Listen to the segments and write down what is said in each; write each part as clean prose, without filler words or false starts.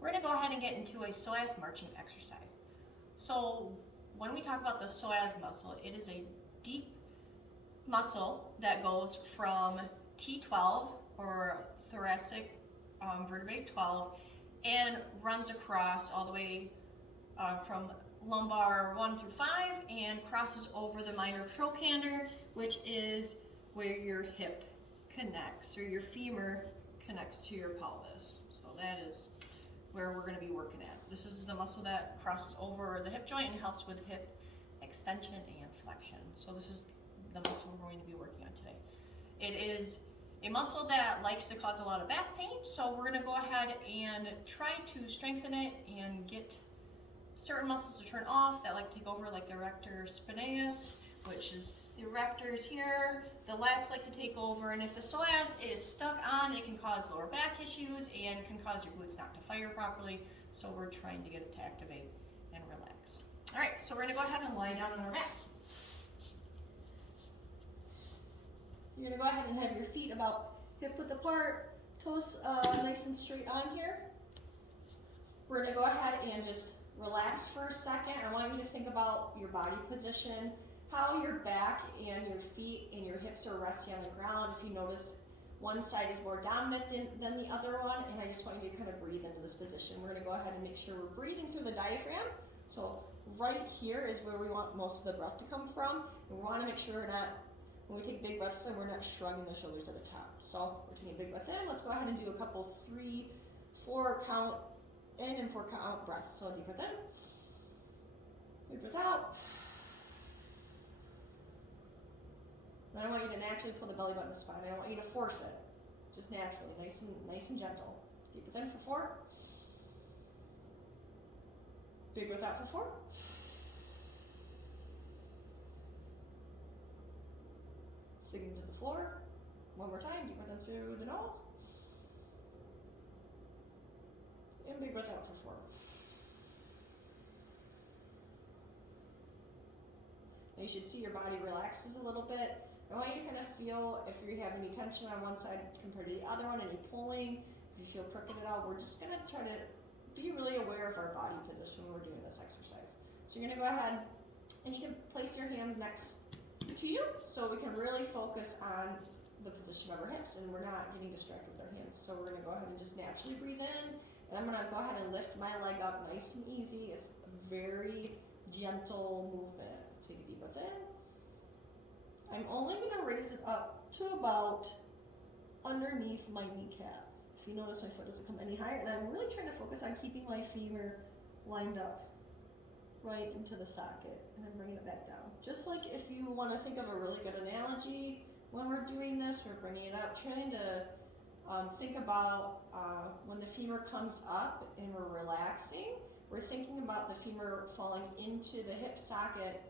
we're going to go ahead and get into a psoas marching exercise. So when we talk about the psoas muscle, it is a deep muscle that goes from T12 or thoracic vertebrae 12 and runs across all the way from lumbar 1 through 5 and crosses over the minor trochanter, which is where your hip connects, or your femur connects to your pelvis. So that is where we're going to be working at. This is the muscle that crosses over the hip joint and helps with hip extension and flexion. So this is the muscle we're going to be working on today. It is a muscle that likes to cause a lot of back pain, so we're going to go ahead and try to strengthen it and get certain muscles to turn off that like to take over, like the erector spinatus, which is the erectors here. The lats like to take over, and if the psoas is stuck on, it can cause lower back issues and can cause your glutes not to fire properly. So we're trying to get it to activate and relax. All right, so we're going to go ahead and lie down on our back. You're going to go ahead and have your feet about hip width apart, toes nice and straight on here. We're going to go ahead and just relax for a second. I want you to think about your body position, how your back and your feet and your hips are resting on the ground. If you notice, one side is more dominant than the other one, and I just want you to kind of breathe into this position. We're going to go ahead and make sure we're breathing through the diaphragm. So right here is where we want most of the breath to come from, and we want to make sure we're not, when we take big breaths in, we're not shrugging the shoulders at the top. So we're taking a big breath in. Let's go ahead and do a couple 3, 4 count in and 4 count out breaths. So deep breath in, big breath out. Then I want you to naturally pull the belly button to spine. I don't want you to force it, just naturally, nice and gentle. Deep breath in for 4. Big breath out for 4. Sinking to the floor. One more time. Deep breath in through the nose. And big breath out for 4. Now you should see your body relaxes a little bit. I want you to kind of feel if you have any tension on one side compared to the other one, any pulling, if you feel crooked at all. We're just going to try to be really aware of our body position when we're doing this exercise. So you're going to go ahead and you can place your hands next to you so we can really focus on the position of our hips and we're not getting distracted with our hands. So we're going to go ahead and just naturally breathe in, and I'm going to go ahead and lift my leg up nice and easy. It's a very gentle movement. Take a deep breath in. I'm only going to raise it up to about underneath my kneecap. If you notice, my foot doesn't come any higher, and I'm really trying to focus on keeping my femur lined up right into the socket, and I'm bringing it back down. Just like if you want to think of a really good analogy when we're doing this, we're bringing it up, trying to think about when the femur comes up and we're relaxing, we're thinking about the femur falling into the hip socket,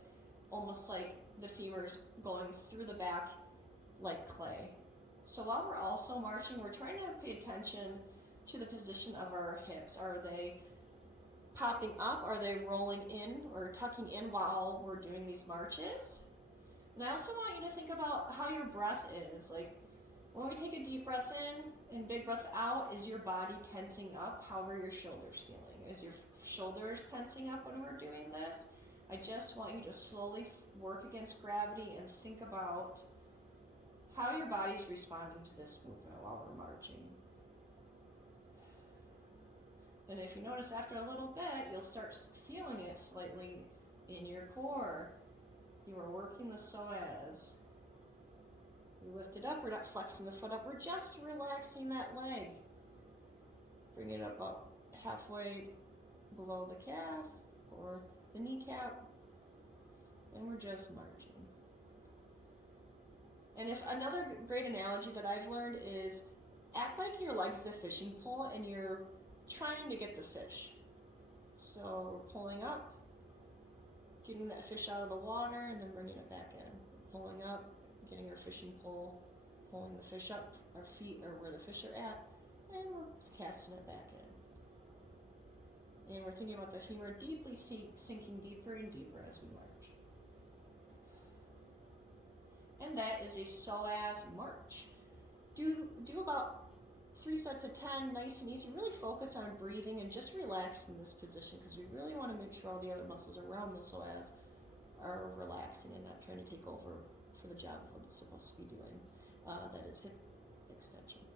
almost like the femur's going through the back like clay. So while we're also marching, we're trying to pay attention to the position of our hips. Are they popping up? Are they rolling in or tucking in while we're doing these marches? And I also want you to think about how your breath is. Like when we take a deep breath in and big breath out, is your body tensing up? How are your shoulders feeling? Is your shoulders tensing up when we're doing this? I just want you to slowly work against gravity and think about how your body's responding to this movement while we're marching. And if you notice, after a little bit, you'll start feeling it slightly in your core. You are working the psoas. You lift it up, we're not flexing the foot up, we're just relaxing that leg. Bring it up halfway below the calf or the kneecap, and we're just marching. And if another great analogy that I've learned is act like your leg's the fishing pole and you're trying to get the fish. So we're pulling up, getting that fish out of the water, and then bringing it back in. Pulling up, getting our fishing pole, pulling the fish up, our feet are where the fish are at, and we're just casting it back in. And we're thinking about the femur deeply sinking deeper and deeper as we march. And that is a psoas march. Do about 3 sets of 10, nice and easy. Really focus on breathing and just relax in this position because you really want to make sure all the other muscles around the psoas are relaxing and not trying to take over for the job of what it's supposed to be doing. That is hip extension.